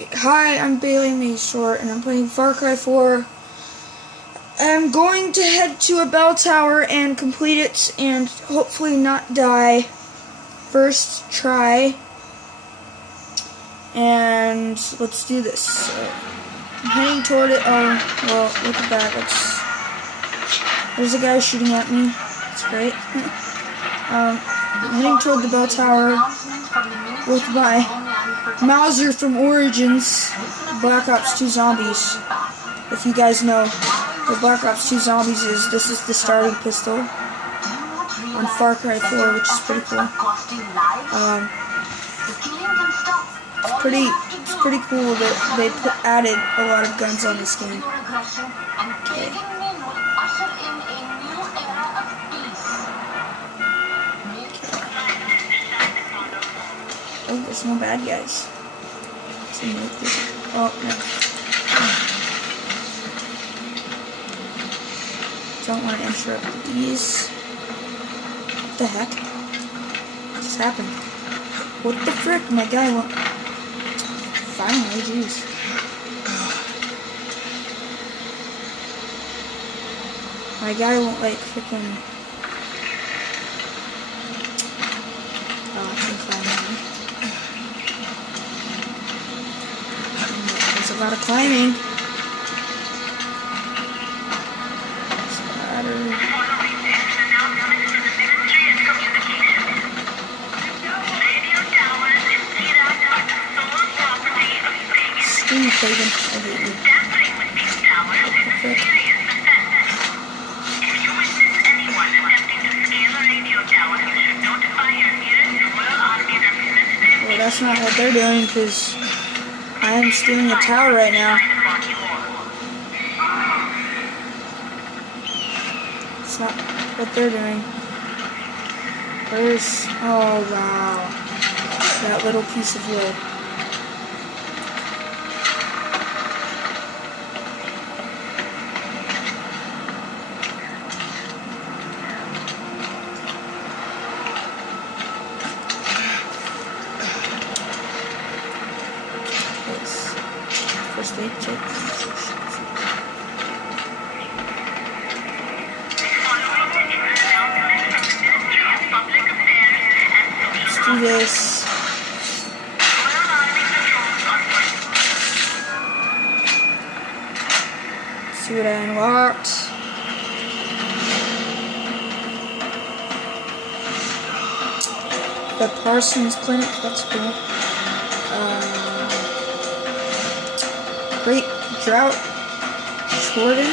Hi, I'm Bailey Mayshort, and I'm playing Far Cry 4. I'm going to head to a bell tower and complete it, and hopefully not die. First try. And let's do this. So, I'm heading toward it. Oh, well, look at that. There's a guy shooting at me. That's great. I'm heading toward the bell tower with my Mauser from Origins, Black Ops 2 Zombies. If you guys know what Black Ops 2 Zombies is, this is the starting pistol on Far Cry 4, which is pretty cool. It's pretty cool that they added a lot of guns on this game. Okay. Oh, there's no bad guys. Oh, no. Don't want to interrupt these. What the heck? What just happened? What the frick? My guy won't... Finally, jeez. My guy won't, like, freaking... Oh, I can climb on. There's a lot of climbing. Screw you, Pagan. I hate you. Well, that's not what they're doing, because I am stealing a tower right now. It's not what they're doing. Where's... Oh, wow. That little piece of wood. First aid kit. Let's do this. Let's see what I unlocked. The Parsons Clinic, that's cool. Great drought. Jordan.